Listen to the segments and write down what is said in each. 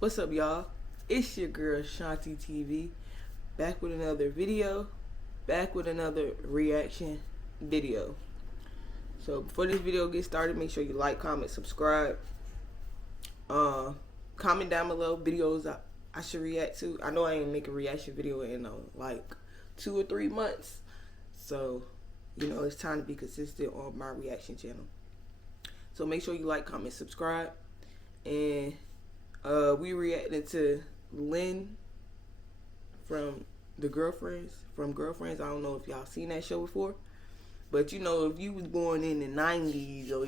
What's up, y'all? It's your girl Shanti TV, back with another video, back with another reaction video. So before this video gets started, make sure you like, comment, subscribe. Comment down below videos I should react to. I know I ain't make a reaction video in like 2 or 3 months, so it's time to be consistent on my reaction channel. So make sure you like, comment, subscribe, and we reacted to Lynn from Girlfriends. I don't know if y'all seen that show before, but if you was born in the 90s or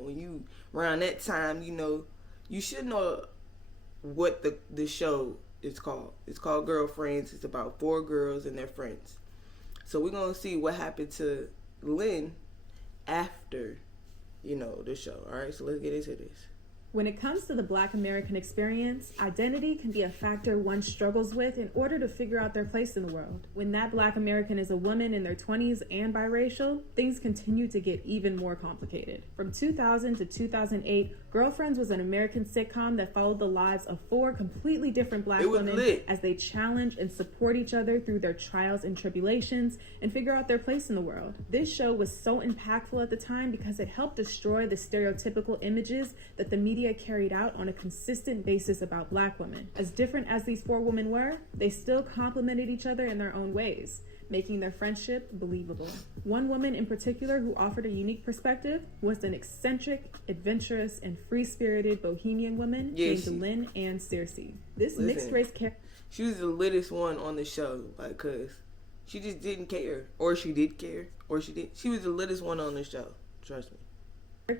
when you around that time, you should know what the show is called. It's called Girlfriends. It's about 4 girls and their friends. So we're gonna see what happened to Lynn after the show. All right, so let's get into this. When it comes to the Black American experience, identity can be a factor one struggles with in order to figure out their place in the world. When that Black American is a woman in their 20s and biracial, things continue to get even more complicated. From 2000 to 2008, Girlfriends was an American sitcom that followed the lives of 4 completely different Black women as they challenge and support each other through their trials and tribulations and figure out their place in the world. This show was so impactful at the time because it helped destroy the stereotypical images that the media carried out on a consistent basis about Black women. As different as these 4 women were, they still complemented each other in their own ways, making their friendship believable. One woman in particular who offered a unique perspective was an eccentric, adventurous, and free-spirited bohemian woman named Lynn and Circe. This mixed-race character... She was the littest one on the show, cause she just didn't care. Or she did care, or she did. She was the littest one on the show, trust me.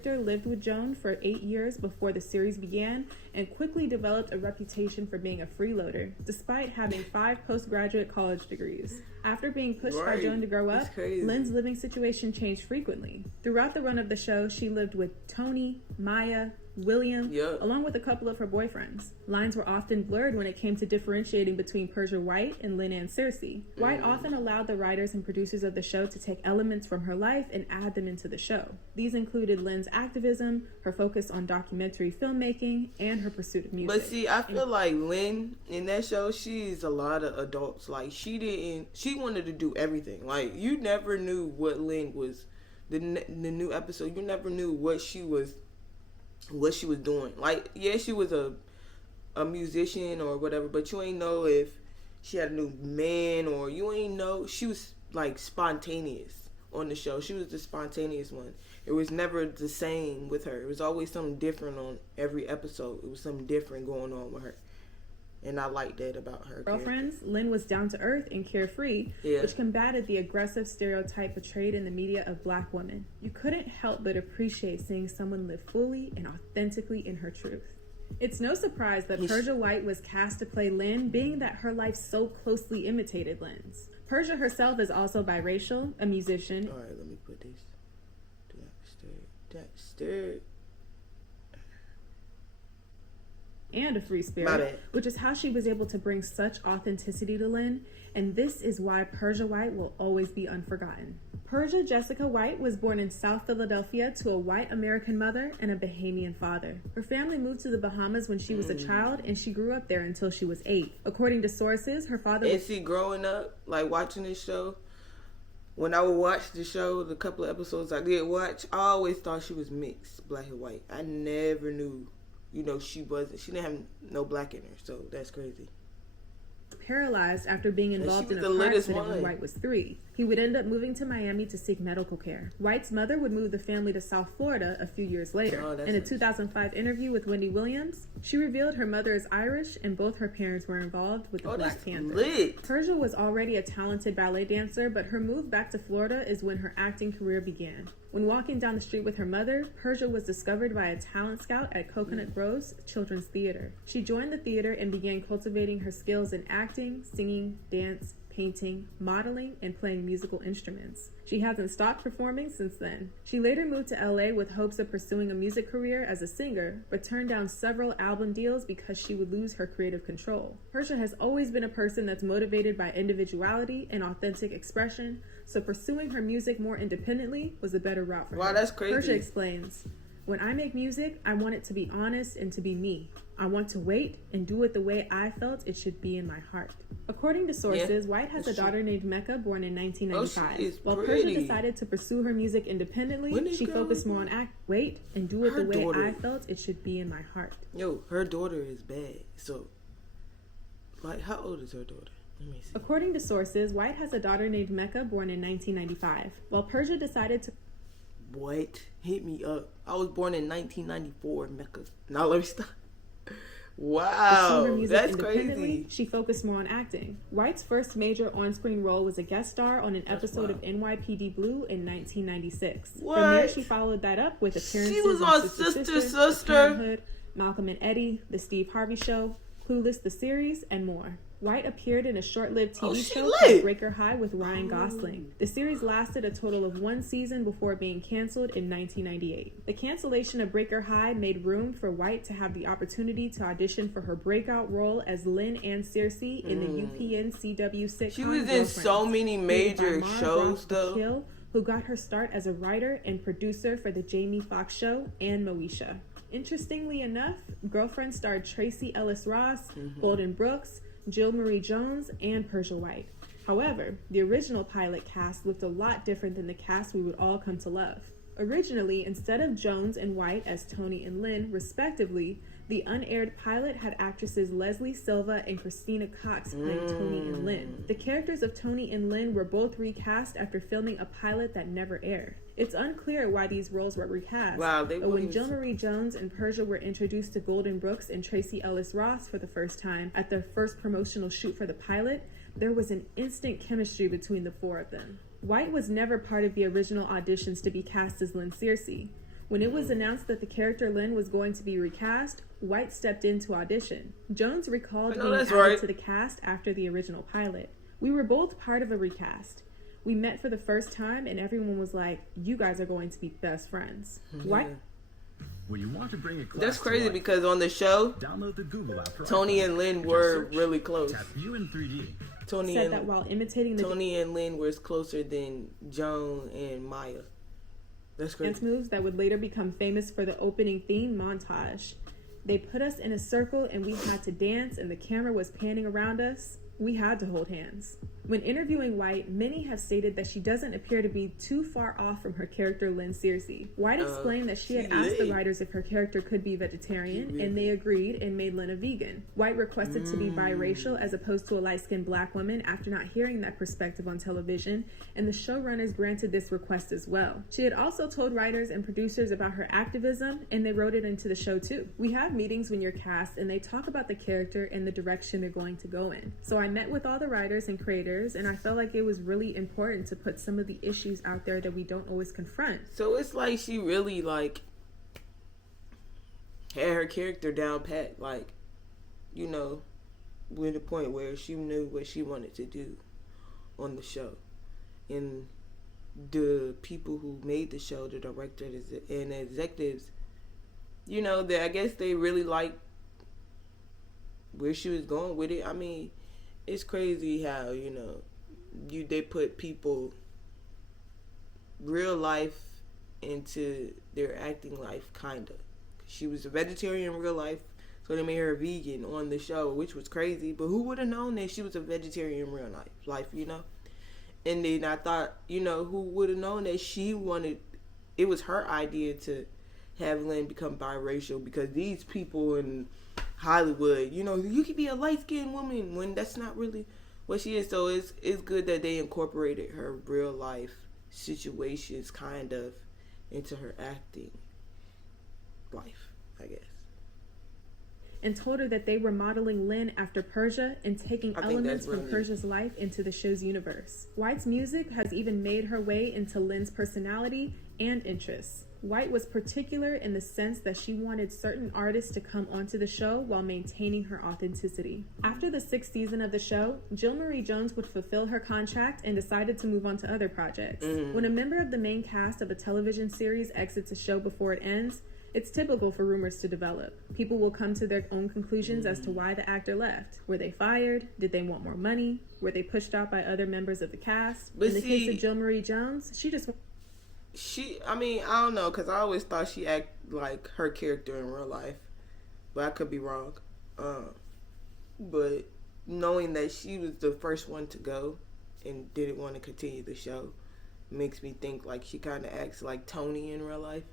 Lived with Joan for 8 years before the series began and quickly developed a reputation for being a freeloader, despite having 5 postgraduate college degrees. After being pushed by Joan to grow up, Lynn's living situation changed frequently. Throughout the run of the show, she lived with Tony, Maya, William, along with a couple of her boyfriends. Lines were often blurred when it came to differentiating between Persia White and Lynn and Circe. White often allowed the writers and producers of the show to take elements from her life and add them into the show. These included Lynn's activism, her focus on documentary filmmaking, and her pursuit of music. But see, I feel like Lynn in that show, she's a lot of adults. Like, she wanted to do everything. Like, you never knew what Lynn was. The new episode, you never knew what she was doing. Like, yeah, she was a musician or whatever, but you ain't know if she had a new man, or you ain't know. She was like spontaneous on the show. She was the spontaneous one. It was never the same with her. It was always something different on every episode. It was something different going on with her, and I like that about her. Girlfriends, Lynn was down to earth and carefree, which combated the aggressive stereotype portrayed in the media of Black women. You couldn't help but appreciate seeing someone live fully and authentically in her truth. It's no surprise that Persia White was cast to play Lynn, being that her life so closely imitated Lynn's. Persia herself is also biracial, a musician. All right, let me put this. That stirred. And a free spirit, which is how she was able to bring such authenticity to Lynn, and this is why Persia White will always be unforgotten. Persia Jessica White was born in South Philadelphia to a white American mother and a Bahamian father. Her family moved to the Bahamas when she was a child, and she grew up there until she was 8. According to sources, her father was... And see, growing up, like watching this show, when I would watch the show, the couple of episodes I did watch, I always thought she was mixed, Black and white. I never knew. She didn't have no Black in her, so that's crazy. Paralyzed after being involved in a car accident when White was 3. He would end up moving to Miami to seek medical care. White's mother would move the family to South Florida a few years later. In a 2005 interview with Wendy Williams, she revealed her mother is Irish and both her parents were involved with the Black Panthers. Persia was already a talented ballet dancer, but her move back to Florida is when her acting career began. When walking down the street with her mother, Persia was discovered by a talent scout at Coconut Groves Children's Theater. She joined the theater and began cultivating her skills in acting, singing, dance, painting, modeling, and playing musical instruments. She hasn't stopped performing since then. She later moved to LA with hopes of pursuing a music career as a singer, but turned down several album deals because she would lose her creative control. Persia has always been a person that's motivated by individuality and authentic expression, so pursuing her music more independently was a better route for her. Wow, that's crazy. Persia explains, "When I make music, I want it to be honest and to be me. I want to wait and do it the way I felt it should be in my heart. According to sources, White has a daughter named Mecca, born in 1995. While Persia decided to pursue her music independently, she focused more on wait and do it the way I felt it should be in my heart. Yo, her daughter is bad. So, like, how old is her daughter? Let me see. According to sources, White has a daughter named Mecca, born in 1995. While Persia decided to... What? Hit me up. I was born in 1994, Mecca. Now let me stop. Wow, that's crazy. She focused more on acting. White's first major on-screen role was a guest star on an episode of NYPD Blue in 1996. What? From there, she followed that up with appearances she was on Sister. Parenthood, Malcolm and Eddie, The Steve Harvey Show, Clueless the series, and more. White appeared in a short-lived TV show called Breaker High with Ryan Gosling. The series lasted a total of 1 season before being canceled in 1998. The cancellation of Breaker High made room for White to have the opportunity to audition for her breakout role as Lynn and Circe in the UPN CW sitcom. She was in so many major shows, though. Hill, who got her start as a writer and producer for The Jamie Foxx Show and Moesha. Interestingly enough, Girlfriend starred Tracy Ellis Ross, Golden Brooks, Jill Marie Jones, and Persia White. However, the original pilot cast looked a lot different than the cast we would all come to love. Originally, instead of Jones and White as Tony and Lynn, respectively, the unaired pilot had actresses Leslie Silva and Christina Cox playing Tony and Lynn. The characters of Tony and Lynn were both recast after filming a pilot that never aired. It's unclear why these roles were recast, but when Jill Marie Jones and Persia were introduced to Golden Brooks and Tracy Ellis Ross for the first time at their first promotional shoot for the pilot, there was an instant chemistry between the four of them. White was never part of the original auditions to be cast as Lynn Circe. When it was announced that the character Lynn was going to be recast, White stepped in to audition. Jones recalled being added to the cast after the original pilot. We were both part of a recast. We met for the first time and everyone was like, you guys are going to be best friends. White. When you want to bring a class That's crazy because on the show, download the Google app Tony and Lynn were really close. Tap View in 3D. Tony and Lynn was closer than Joan and Maya. That's crazy. Dance moves that would later become famous for the opening theme montage. They put us in a circle and we had to dance and the camera was panning around us. We had to hold hands. When interviewing White, many have stated that she doesn't appear to be too far off from her character Lynn Circe. White explained that she had asked the writers if her character could be vegetarian, and they agreed and made Lynn a vegan. White requested to be biracial as opposed to a light-skinned black woman after not hearing that perspective on television, and the showrunners granted this request as well. She had also told writers and producers about her activism, and they wrote it into the show too. We have meetings when you're cast, and they talk about the character and the direction they're going to go in. So I met with all the writers and creators, and I felt like it was really important to put some of the issues out there that we don't always confront. So it's like she really like had her character down pat, like, you know, with the point where she knew what she wanted to do on the show. And the people who made the show, the directors and the executives, you know, I guess they really liked where she was going with it. I mean, it's crazy how, you know, they put people real life into their acting life, kinda. She was a vegetarian in real life, so they made her a vegan on the show, which was crazy. But who would have known that she was a vegetarian in real life, you know? And then I thought, you know, who would have known that it was her idea to have Lynn become biracial, because these people in Hollywood, you know, you could be a light-skinned woman when that's not really what she is. So it's good that they incorporated her real life situations kind of into her acting life, I guess. And told her that they were modeling Lynn after Persia and taking elements from Persia's life into the show's universe. White's music has even made her way into Lynn's personality and interests. White was particular in the sense that she wanted certain artists to come onto the show while maintaining her authenticity. After the 6th season of the show, Jill Marie Jones would fulfill her contract and decided to move on to other projects. When a member of the main cast of a television series exits a show before it ends, it's typical for rumors to develop. People will come to their own conclusions as to why the actor left. Were they fired? Did they want more money? Were they pushed out by other members of the cast? In the case of Jill Marie Jones, I mean, I don't know, because I always thought she acted like her character in real life. but I could be wrong. But knowing that she was the first one to go and didn't want to continue the show makes me think like she kind of acts like Tony in real life.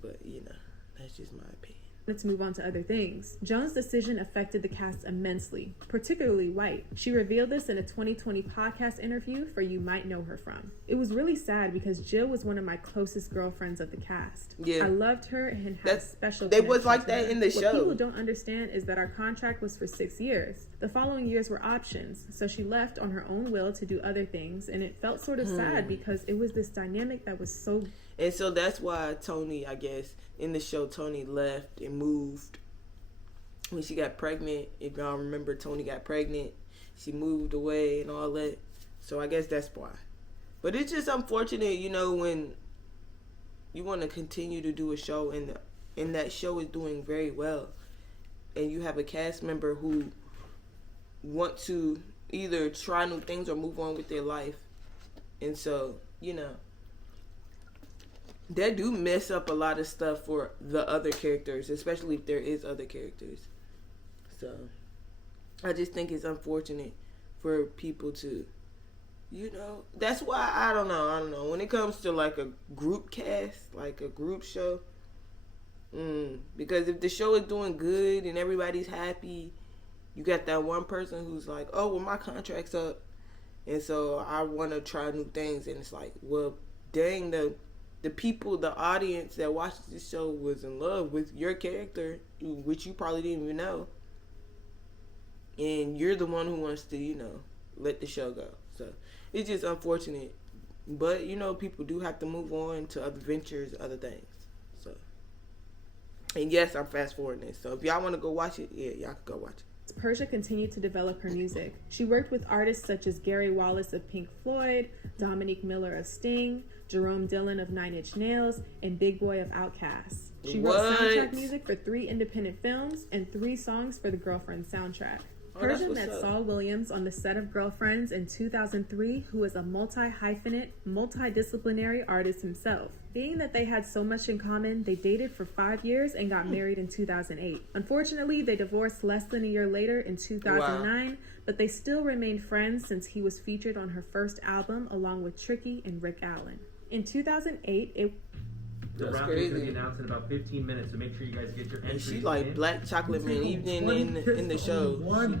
But, you know, that's just my opinion. Let's move on to other things. Jones' decision affected the cast immensely, particularly White. She revealed this in a 2020 podcast interview for You Might Know Her From. It was really sad because Jill was one of my closest girlfriends of the cast. Yeah. I loved her and had a special connection. They was like that in the show. What people don't understand is that our contract was for 6 years. The following years were options, so she left on her own will to do other things, and it felt sort of sad because it was this dynamic that was so... And so that's why Tony, I guess, in the show, Tony left and moved. When she got pregnant, if y'all remember, Tony got pregnant. She moved away and all that. So I guess that's why. But it's just unfortunate, you know, when you want to continue to do a show and that show is doing very well. And you have a cast member who want to either try new things or move on with their life. And so, you know, they do mess up a lot of stuff for the other characters, especially if there is other characters. So, I just think it's unfortunate for people to, you know, that's why I don't know. When it comes to like a group cast, like a group show, because if the show is doing good and everybody's happy, you got that one person who's like, oh, well, my contract's up, and so I want to try new things, and it's like, well, dang, the people, the audience that watches this show was in love with your character, which you probably didn't even know. And you're the one who wants to, you know, let the show go. So it's just unfortunate. But, you know, people do have to move on to other ventures, other things. So, and yes, I'm fast forwarding this. So if y'all want to go watch it, yeah, y'all can go watch it. Persia continued to develop her music. She worked with artists such as Gary Wallace of Pink Floyd, Dominique Miller of Sting, Jerome Dillon of Nine Inch Nails, and Big Boy of Outkast. She wrote soundtrack music for 3 independent films and 3 songs for the Girlfriend soundtrack. Persia met Saul Williams on the set of Girlfriends in 2003, who is a multi-hyphenate, multidisciplinary artist himself. Being that they had so much in common, they dated for 5 years and got married in 2008. Unfortunately, they divorced less than a year later in 2009, but they still remained friends since he was featured on her first album along with Tricky and Rick Allen. In 2008, The round is going to be announced in about 15 minutes, so make sure you guys get your entry. And she like Black Chocolate Man, even in the show. $1.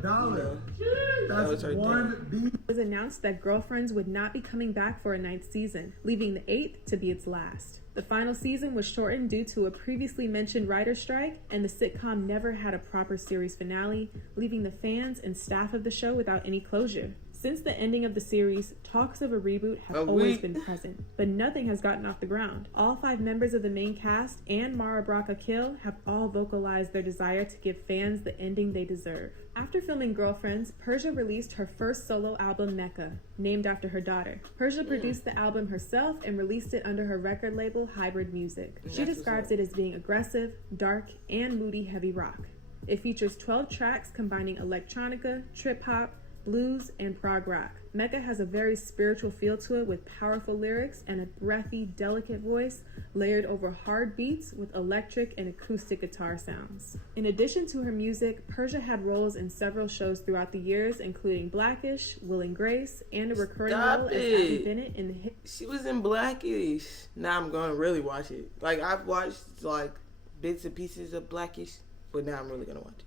That's $1. It was announced that Girlfriends would not be coming back for a 9th season, leaving the 8th to be its last. The final season was shortened due to a previously mentioned writer's strike, and the sitcom never had a proper series finale, leaving the fans and staff of the show without any closure. Since the ending of the series, talks of a reboot have always been present, but nothing has gotten off the ground. All 5 members of the main cast and Mara Brock Akil have all vocalized their desire to give fans the ending they deserve. After filming Girlfriends, Persia released her first solo album, Mecca, named after her daughter. Persia produced the album herself and released it under her record label, Hybrid Music. She describes it as being aggressive, dark, and moody heavy rock. It features 12 tracks combining electronica, trip-hop, blues, and prog rock. Mecca has a very spiritual feel to it with powerful lyrics and a breathy, delicate voice layered over hard beats with electric and acoustic guitar sounds. In addition to her music, Persia had roles in several shows throughout the years, including Blackish, Will and Grace, and a recurring role as Abby Bennett in the hit. She was in Blackish. Now I'm going to really watch it. Like, I've watched like bits and pieces of Blackish, but now I'm really going to watch it.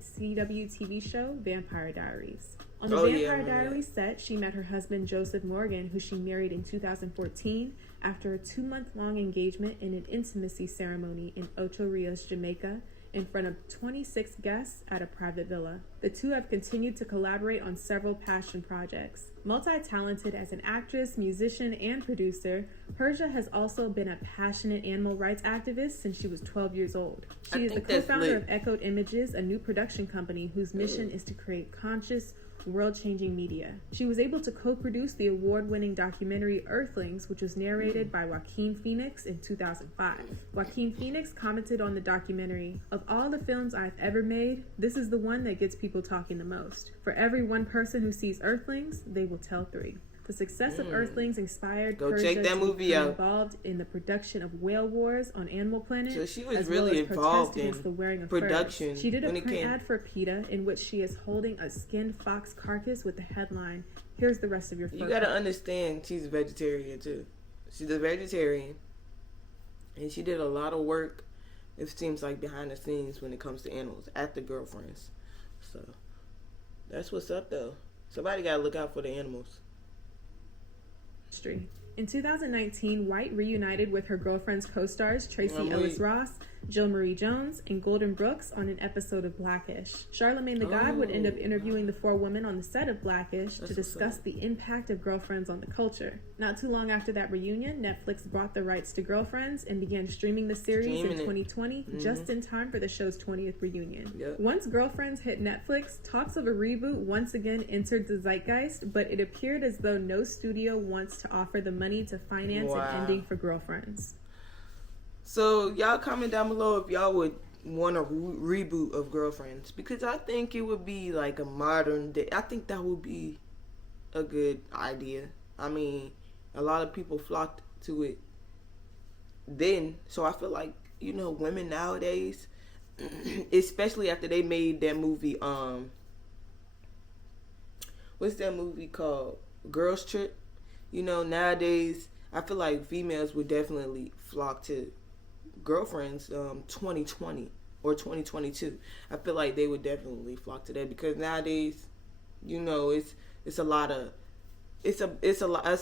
CW TV show Vampire Diaries. On the Vampire Diaries set, she met her husband Joseph Morgan, who she married in 2014 after a 2-month-long engagement in an intimacy ceremony in Ocho Rios, Jamaica, in front of 26 guests at a private villa. The two have continued to collaborate on several passion projects. Multi-talented as an actress, musician, and producer, Persia has also been a passionate animal rights activist since she was 12 years old. She is the co-founder of Echoed Images, a new production company whose mission is to create conscious, world-changing media. She was able to co-produce the award-winning documentary Earthlings, which was narrated by Joaquin Phoenix in 2005. Joaquin Phoenix commented on the documentary, "Of all the films I've ever made, this is the one that gets people talking the most. For every one person who sees Earthlings, they will tell 3." The success of Earthlings inspired Go Persia check that to movie become out. involved in the production of Whale Wars on Animal Planet, So she was as really well as involved protest against in the wearing of production furs. She did a when it print came- ad for PETA in which she is holding a skinned fox carcass with the headline, "Here's the rest of your fur." You gotta understand, she's a vegetarian too. She's a vegetarian, and she did a lot of work. It seems like behind the scenes when it comes to animals at the Girlfriends. So that's what's up, though. Somebody gotta look out for the animals. History. In 2019, White reunited with her Girlfriends co-stars Tracy Ellis Ross, Jill Marie Jones, and Golden Brooks on an episode of Blackish. Charlamagne the God would end up interviewing the four women on the set of Blackish to discuss the impact of Girlfriends on the culture. Not too long after that reunion, Netflix bought the rights to Girlfriends and began streaming the series in 2020, just in time for the show's 20th reunion. Yep. Once Girlfriends hit Netflix, talks of a reboot once again entered the zeitgeist, but it appeared as though no studio wants to offer the money to finance an ending for Girlfriends. So y'all comment down below if y'all would want a reboot of Girlfriends, because I think it would be like a modern day. I think that would be a good idea. I mean, a lot of people flocked to it then, so I feel like, you know, women nowadays, especially after they made that movie, what's that movie called? Girls Trip. You know, nowadays, I feel like females would definitely flock to Girlfriends 2020 or 2022. I feel like they would definitely flock to that, because nowadays, you know, it's a lot of it's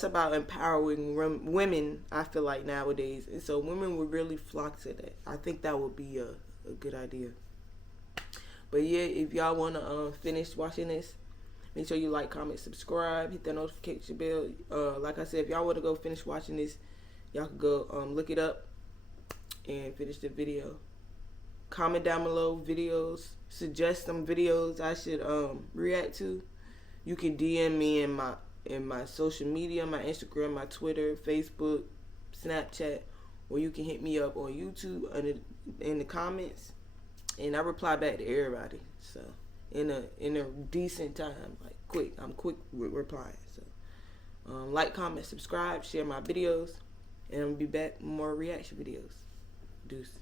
about empowering women. I feel like nowadays, and so women would really flock to that. I think that would be a good idea. But yeah, if y'all want to finish watching this, make sure you like, comment, subscribe, hit that notification bell. Like I said, if y'all want to go finish watching this, y'all can go look it up and finish the video. Comment down below videos. Suggest some videos I should react to. You can DM me in my social media, my Instagram, my Twitter, Facebook, Snapchat, or you can hit me up on YouTube in the comments, and I reply back to everybody. So in a decent time, like quick. I'm quick with replying. So like, comment, subscribe, share my videos, and I'm gonna be back with more reaction videos. Deuce.